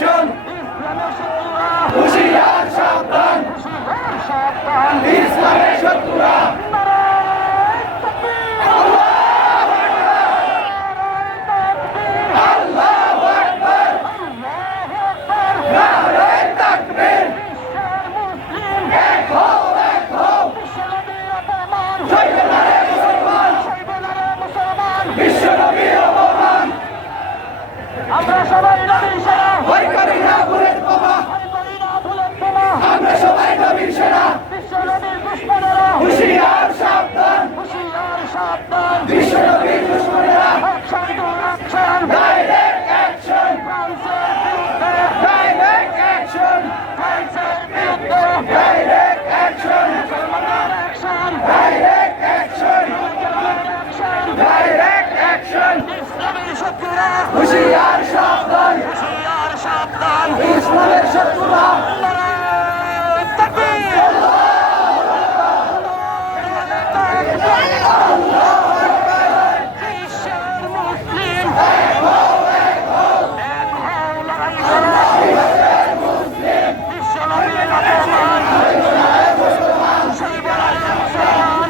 Action হুঁশিয়ার সাবধান ইসলামের শত্রুরা আল্লাহু আকবার নারায়ে তাকবীর এক হও জয় নারে মুসলমান বিশ্বনবীর অপমান আমরা সবাই নবীর সেনা ভয় করি না বুলেট বোমা আমরা সবাই নবীর সেনা বিশ্ব নবীর দুশ্মনেরা হুঁশিয়ার সাবধান বিশ্ব নবীর দুশ্মনেরা direct action direct action direct action direct action direct action হুঁশিয়ার সাবধান ইসলামের শত্রুরা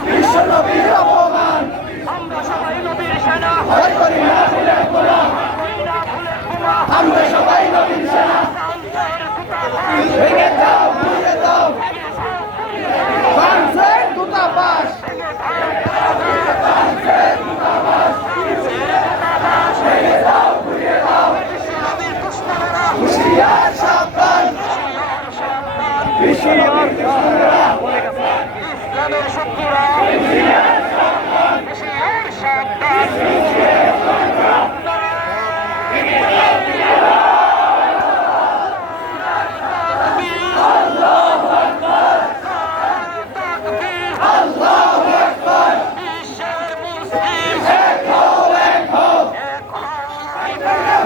বিশ্বনবীর অপমান ভয় করি না বুলেট বোমা আমরা সবাই নবীর সেনা ভেঙে দাও ঘুরিয়ে দাও ফ্রান্সের দূতাবাস ভেঙে দাও ঘুরিয়ে দাও হুঁশিয়ার সাবধান বিশ্বনবীর দুশ্মনেরা ইসলামের শত্রুরা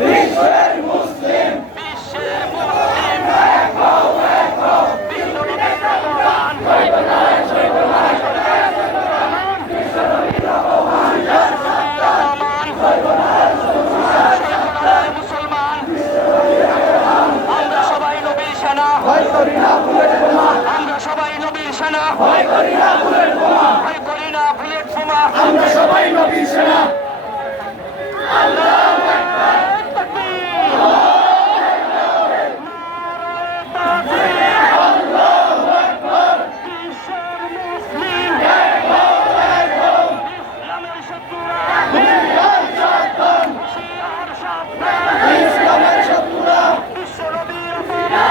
বিশ্বের মুসলিম ভয় করি না বুলেট বোমা আমরা সবাই নবীর সেনা ভয় করি না বুলেট বোমা ভয় করি না বুলেট বোমা আমরা সবাই নবীর সেনা আল্লাহু আকবার আল্লাহু আকবার ইসলামের শত্রুরা হুঁশিয়ার সাবধান ইসলামের শত্রুরা বিশ্বনবীর অপমান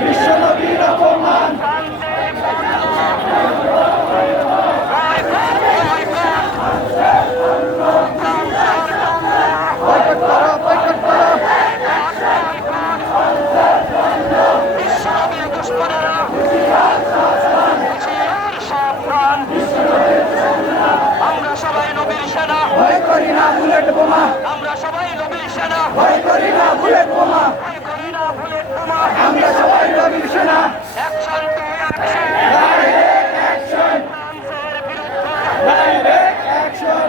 বিশ্বনবীর অপমান বয়কট করো বয়কট করো বিশ্বনবীর দুশ্মনেরা সাবধান আমরা সবাই নবীর সেনা ভয় করি না বুলেট বোমা আমরা সবাই নবীর সেনা ভয় করি না বুলেট বোমা ভয় করি না বুলেট বোমা আমরা সবাই নবীর সেনা action to action direct action ফ্রান্সের বিরুদ্ধে direct action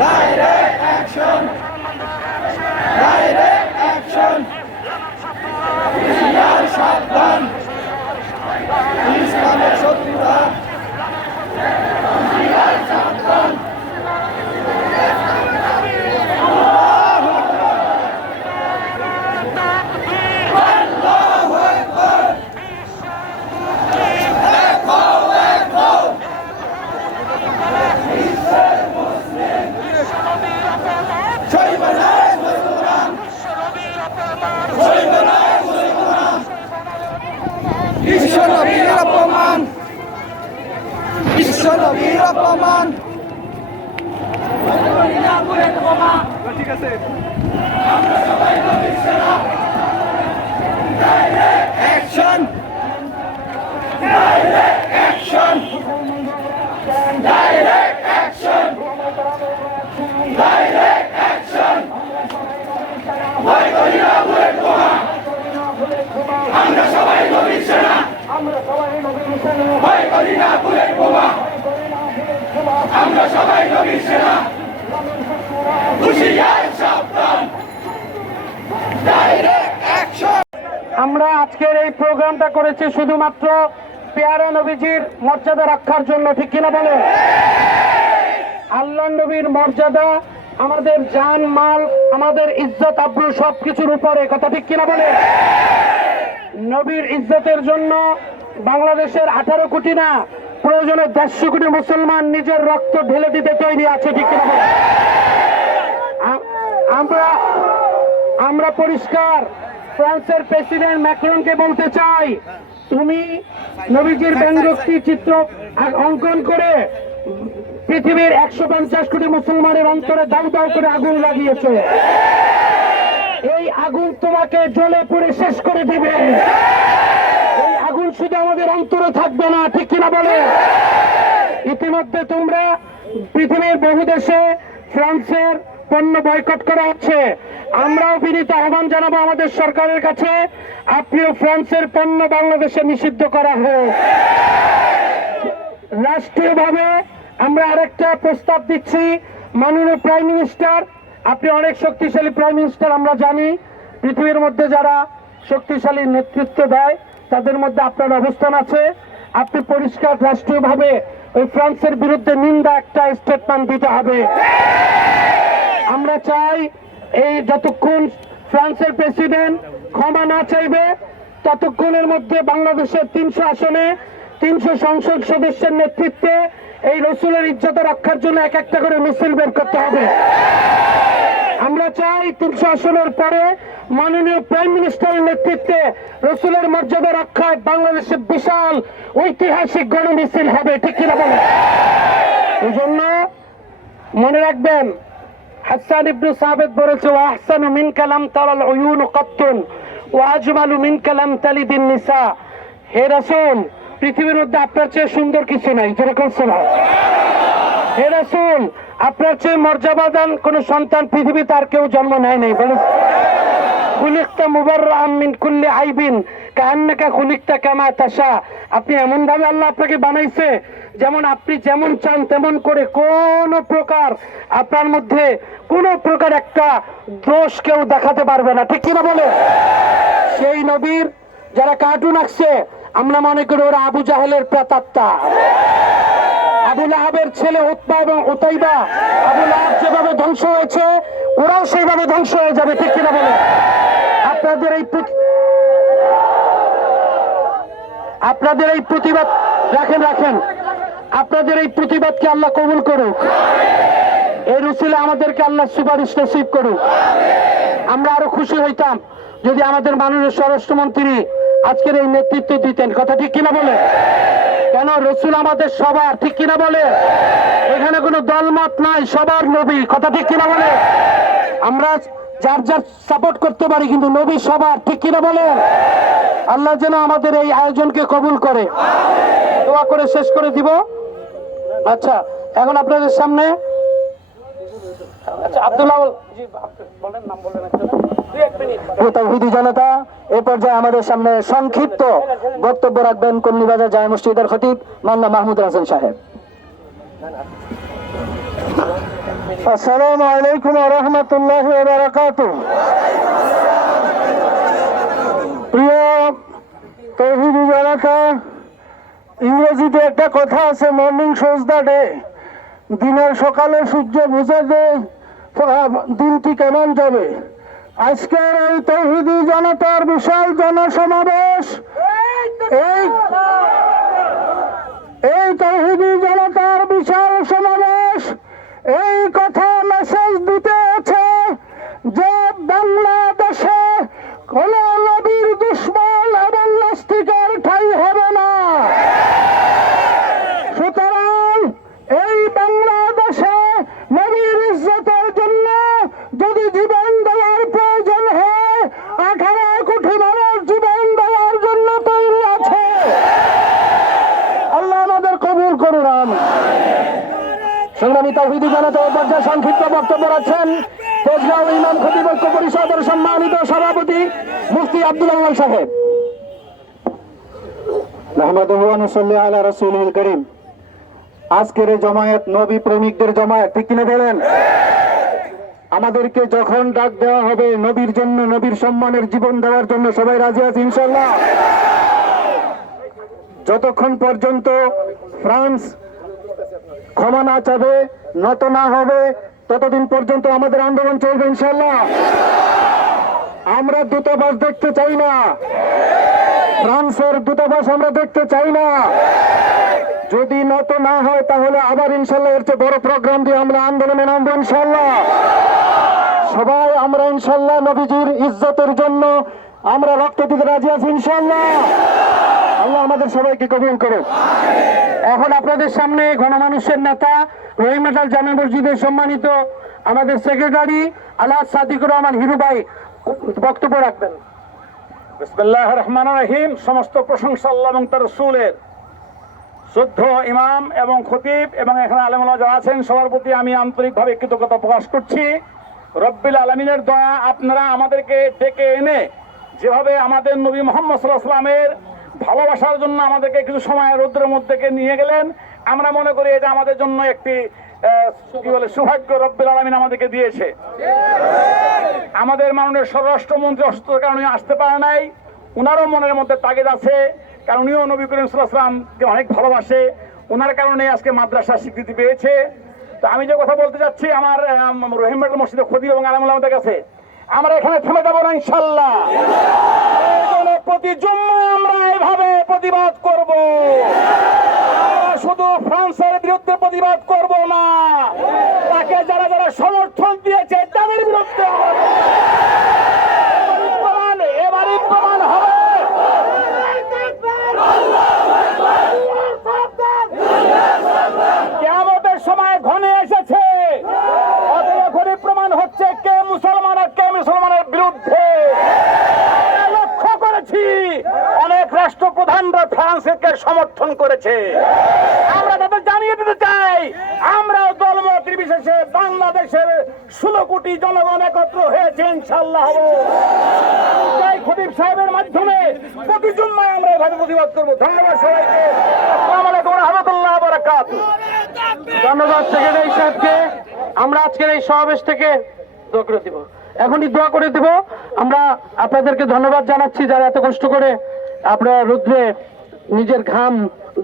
direct action direct action হুঁশিয়ার সাবধান ইসলামের শত্রুরা হুঁশিয়ার সাবধান আল্লাহু আকবার এক হও এক হও বিশ্বের মুসলিম সইব না মুসলমান সইব না মুসলমান বিশ্বনবীর অপমান বিশ্বনবীর অপমান ঠিক আছে আমরা সবাই নবীর সেনা direct action direct action direct action direct action ভয় করি না বুলেট বোমা আমরা সবাই নবীর সেনা ভয় করি না বুলেট বোমা আমরা সবাই নবীর সেনা হুঁশিয়ার আমরা আজকের এই প্রোগ্রামটা করেছি শুধুমাত্র পেয়ারা নবীজির মর্যাদা রক্ষার জন্য, ঠিক কিনা বলে? আল্লাহ নবীর মর্যাদা আমাদের জান মাল, আমাদের ইজ্জত আব্রু সবকিছুর উপরে, কথা ঠিক কিনা বলে? নবীর ইজ্জতের জন্য বাংলাদেশের 18 কোটি না, প্রয়োজনে 150 কোটি মুসলমান নিজের রক্ত ঢেলে দিতে তৈরি আছে, ঠিক কিনা বলে? আমরা পরিষ্কার ফ্রান্সের প্রেসিডেন্ট ম্যাক্রনকে বলতে চাই, তুমি নবীজির ব্যঙ্গোক্তি চিত্র অঙ্কন করে পৃথিবীর 150 কোটি মুসলমানের অন্তরে দাউ দাউ করে আগুন লাগিয়েছ। এই আগুন তোমাকে জ্বলে পুড়ে শেষ করে দিবে। এই আগুন শুধু আমাদের অন্তরে থাকবে না, ঠিক কিনা বলে? ইতিমধ্যে তোমরা পৃথিবীর বহু দেশে ফ্রান্সের পণ্য বয়কট করা হচ্ছে। আমরাও বিনীত আহ্বান জানাবো আমাদের সরকারের কাছে, আপনিও ফ্রান্সের পণ্য বাংলাদেশে নিষিদ্ধ করা হোক। রাষ্ট্রীয়ভাবে আমরা আরেকটা প্রস্তাব দিচ্ছি, মাননীয় প্রাইম মিনিস্টার, আপনি অনেক শক্তিশালী প্রাইম মিনিস্টার, আমরা জানি পৃথিবীর মধ্যে যারা শক্তিশালী নেতৃত্ব দেয় তাদের মধ্যে আপনার অবস্থান আছে। আপনি পরিষ্কার রাষ্ট্রীয়ভাবে ওই ফ্রান্সের বিরুদ্ধে নিন্দা একটা স্টেটমেন্ট দিতে হবে। আমরা চাই এই যতক্ষণ ফ্রান্সের প্রেসিডেন্ট ক্ষমা না চাইবে ততক্ষণের মধ্যে বাংলাদেশের 300 আসনে 300 সংসদ সদস্যের নেতৃত্বে এই রসুলের ইজ্জত রক্ষার জন্য এক একটা করে মিছিল বের করতে হবে। আমরা চাই 300 আসনের পরে মাননীয় প্রাইম মিনিস্টারের নেতৃত্বে রসুলের মর্যাদা রক্ষায় বাংলাদেশে বিশাল ঐতিহাসিক গণমিছিল হবে, ঠিক কিনা বলে? এই জন্য মনে রাখবেন, হাসান ইবনে সাবিত বলেছে, ওয়া আহসানু মিনকা লাম তারাল উয়ুন কাত্তুন ওয়া আজমালু মিনকা লাম তালিদিন নিসা। হে রাসূল, পৃথিবীর মধ্যে আপনার চেয়ে সুন্দর কিছু নাই, যেরকম সুবহান। হে রাসূল, আপনার চেয়ে মর্যাদাবান কোন সন্তান পৃথিবীতে আর কেউ জন্ম নেয় নাই। বলে খুলিকতা মুবাররাআম মিন কুল্লি আইবিন কাআন্নাকা খুলিকতা কামা তাশা। আপনি এমন ভাবে আল্লাহ আপনাকে বানাইছে যেমন আপনি যেমন চান তেমন করে, কোন প্রকার আপনার মধ্যে কোন প্রকার একটা দোষ কেউ দেখাতে পারবে না, ঠিক কিনা বলে? সেই নবীর যারা কার্টুন আঁকছে আমরা মনে করি ওরা আবু জাহেলের প্রেতাত্মা। আবু লাহাবের ছেলে উতবা এবং উতাইবা, আবু লাহাব যেভাবে ধ্বংস হয়েছে ওরাও সেইভাবে ধ্বংস হয়ে যাবে, ঠিক কিনা বলে? আপনাদের এই প্রতিবাদ রাখেন, আপনাদের এই প্রতিবাদকে আল্লাহ কবুল করুক। এই রসুলে আমাদেরকে আল্লাহ সুপারিশ নসিব করুক। আমরা আরো খুশি হইতাম যদি আমাদের মাননীয় স্বরাষ্ট্রমন্ত্রী আজকের এই নেতৃত্ব দিতেন, কথা ঠিক কিনা বলে? কেন? রসুল আমাদের সবার, ঠিক কিনা বলে? এখানে কোনো দলমত নাই, সবার নবী, কথা ঠিক কিনা বলে? আমরা যার যার সাপোর্ট করতে পারি কিন্তু নবী সবার, ঠিক কিনা বলে? আল্লাহ যেন আমাদের এই আয়োজনকে কবুল করে। দোয়া করে শেষ করে দিব। আচ্ছা, এখন আপনাদের সামনে আব্দুল্লাহ তাওহীদি জনতা এ পর্যায়ে আমাদের সামনে সংক্ষিপ্ত বক্তব্য রাখবেন কল্লিবাজার জামে মসজিদের খতিব মাওলানা মাহমুদ হাসান সাহেব। আসসালামু আলাইকুম ওয়া রাহমাতুল্লাহি ওয়া বারাকাতুহু। প্রিয় তাওহীদি জনতা, ইংরেজিতে একটা কথা আছে, মর্নিং শোজ দ্য ডে। দিনের সকালে সূর্য বুঝে যে দিনটি কেমন যাবে। আজকের এই তাওহীদি জনতার বিশাল জনসমাবেশ, এই তাওহীদি জনতার বিশাল সমাবেশ এই কথা মেসেজ দিতে আছে যে বাংলাদেশে কোন নবীর দুশমন এবং নাস্তিকের ঠাঁই হবে না। সুতরাং এই বাংলাদেশে নবীর ইজ্জতের জন্য যদি জীবন দেওয়ার প্রয়োজন হয় 18 কোটি মানুষ জীবন দেওয়ার জন্য তৈরি আছে। আল্লাহ আমাদের কবুল করুন। সংগ্রামী তাওহীদি জনতা পর্যায়ে সংক্ষিপ্ত বক্তব্য রাখছেন তেজগাঁও ইমাম খতিব ঐক্য পরিষদের সম্মানিত সভাপতি মুফতি আব্দুল আউয়াল সাহেব। নাহমাদুহু ওয়া নুসাল্লি আলা রাসূলিল কারীম। আজকের এই জমায়েত নবী প্রেমিকদের জমায়েত, ঠিক কিনা বলেন? আমাদেরকে যখন ডাক দেওয়া হবে নবীর জন্য, নবীর সম্মানের জীবন দেওয়ার জন্য সবাই রাজি আছে ইনশাআল্লাহ? যতক্ষণ পর্যন্ত ফ্রান্স ক্ষমা না চাবে, নত না হবে, ততদিন পর্যন্ত আমাদের আন্দোলন চলবে ইনশাআল্লাহ। আমরা দূতাবাস দেখতে চাই না, ফ্রান্সের দূতাবাস আমরা দেখতে চাই না। যদি নত না হয় তাহলে আবার ইনশাআল্লাহ এর চেয়ে বড় প্রোগ্রাম দিয়ে আমরা আন্দোলনে নামবো ইনশাআল্লাহ। সবাই আমরা ইনশাআল্লাহ নবীজির ইজ্জতের জন্য আমরা রক্ত দিতে রাজি আছি ইনশাআল্লাহ। আল্লাহ আমাদের সবাইকে কবুল করুন। এখন আপনাদের সামনে গণমানুষের নেতা রহিমাটাল জামে মসজিদের সম্মানিত আমাদের সেক্রেটারি আলহাজ সাদিকুর রহমান হিরু ভাই বক্তব্য রাখবেন। বিসমিল্লাহির রহমানির রহিম। সমস্ত প্রশংসা আল্লাহ এবং তার রাসূলের। শুদ্ধ ইমাম এবং খতিব এবং এখানে আলেম ওলামা যারা আছেন সবার প্রতি আমি আন্তরিকভাবে কৃতজ্ঞতা প্রকাশ করছি। রব্বিল আলামিনের দয়া, আপনারা আমাদেরকে ডেকে এনে যেভাবে আমাদের নবী মুহাম্মদ সাল্লাল্লাহু আলাইহি ওয়াসাল্লামের ভালোবাসার জন্য আমাদেরকে কিছু সময় রৌদ্রের মধ্যে নিয়ে গেলেন, আমরা মনে করি এটা আমাদের জন্য একটি সৌভাগ্য রব্বিল আলামিন আমাদেরকে দিয়েছে। আমাদের মাননীয় স্বরাষ্ট্রমন্ত্রী অসুস্থতার কারণে আসতে পারে নাই, উনারও মনের মধ্যে তাগিদ আছে, কারণ উনিও নবী করিম সাল্লাল্লাহু আলাইহি ওয়াসাল্লামকে অনেক ভালোবাসে, ওনার কারণে আজকে মাদ্রাসা স্বীকৃতি পেয়েছে। তো আমি যে কথা বলতে যাচ্ছি আমার রহিমবাগ মসজিদে খতিব এবং আলেম ওলামাদের কাছে, আমরা এখানে থেমে যাবো না ইনশাআল্লাহ। প্রতি জুম্মায় আমরা এইভাবে প্রতিবাদ করব। শুধু ফ্রান্সের বিরুদ্ধে প্রতিবাদ করব না, তাকে যারা যারা সমর্থন দিয়েছে তাদের বিরুদ্ধে এবারই প্রমাণ হবে। কিয়ামতের সময় ঘনে এসেছে, এখনই প্রমাণ হচ্ছে কে মুসলমান আর কে মুসলমানের বিরুদ্ধে। লক্ষ্য করেছি অনেক রাষ্ট্রপ্রধানরা ফ্রান্সকে সমর্থন করেছে। আমরা তাদের জানিয়ে দিতে চাই, আমরাও দলমত নির্বিশেষে বাংলাদেশের 16 কোটি জনগণ একত্র হয়েছে ইনশাআল্লাহ। খতিব সাহেবের মাধ্যমে প্রতি জুম্মায় আমরা এভাবে প্রতিবাদ করবো। ধন্যবাদ সবাইকে। আসসালামু আলাইকুম ওয়া রাহমাতুল্লাহি ওয়া বারাকাতুহু। ধন্যবাদ সেক্রেটারি সাহেবকে। আমরা আজকের এই সমাবেশ থেকে দোয়া করে দিব, এখনই দোয়া করে দিব। আমরা আপনাদেরকে ধন্যবাদ জানাচ্ছি যারা এত কষ্ট করে আপনারা রুদ্রে নিজের ঘাম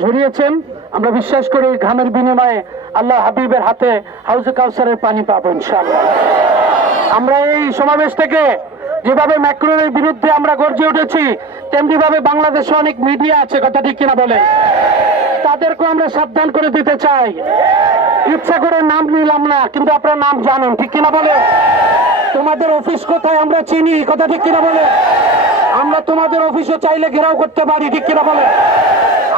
ঝরিয়েছেন। আমরা বিশ্বাস করি ঘামের বিনিময়ে আল্লাহ হাবিবের হাতে হাউজে কাউসারের পানি পাবো ইনশাআল্লাহ। আমরা এই সমাবেশ থেকে যেভাবে ম্যাক্রনের বিরুদ্ধে আমরা গর্জে উঠেছি, তেমনি ভাবে বাংলাদেশে অনেক মিডিয়া আছে, কথা ঠিক কিনা বলে, তাদেরকে আমরা সাবধান করে দিতে চাই। ইচ্ছা করে নাম নিলাম না, কিন্তু আপনারা নাম জানেন, ঠিক কিনা বলে। তোমাদের অফিস কোথায় আমরা চিনি, কথা ঠিক কিনা বলে। আমরা তোমাদের অফিসে চাইলে ঘেরাও করতে পারি, ঠিক কিনা বলে।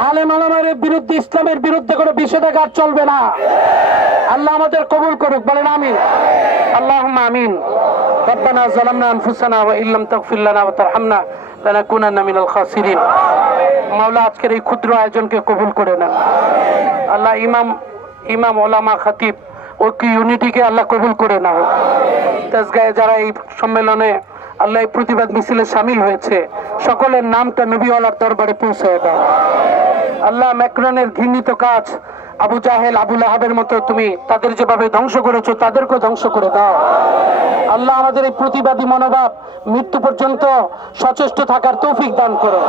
আলেম ওলামার বিরুদ্ধে, ইসলামের বিরুদ্ধে কোনো নিষেধাজ্ঞা চলবে না। আল্লাহ আমাদের কবুল করুক, বলেন আমিন। আল্লাহুম্মা আমিন। ربنا ظلمنا انفسنا وان لم تغفر لنا وترحمنا لنكونن من الخاسرين। মাওলা আজকের এই ক্ষুদ্র আয়োজনকে কবুল করে নেন আল্লাহ। ইমাম ওলামা খতিব ঐক্য ইউনিটিকে আল্লাহ কবুল করে নাও। তেজগাঁয়ে যারা এই সম্মেলনে আল্লাহ এই প্রতিবাদ মিছিলে শামিল হয়েছে, সকলের নামটা নবীওয়ালার দরবারে পৌঁছে দাও আল্লাহ। ম্যাক্রনের ঘৃণিত কাজ, আবু জাহেল আবু লাহাবের মতো তুমি তাদের যেভাবে ধ্বংস করেছো তাদেরকেও ধ্বংস করে দাও আল্লাহ। আমাদের এই প্রতিবাদী মনোভাব মৃত্যু পর্যন্ত সচেষ্ট থাকার তৌফিক দান করো।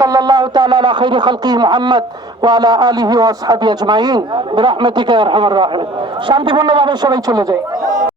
সাল্লাল্লাহু তাআলা আলা খাইরি খালকি মুহাম্মদ ওয়া আলা আলিহি ওয়া আসহাবিহি আজমাইন বিরহমাতিকা ইয়া আরহামার রাহিমিন। শান্তিপূর্ণভাবে সবাই চলে যায়।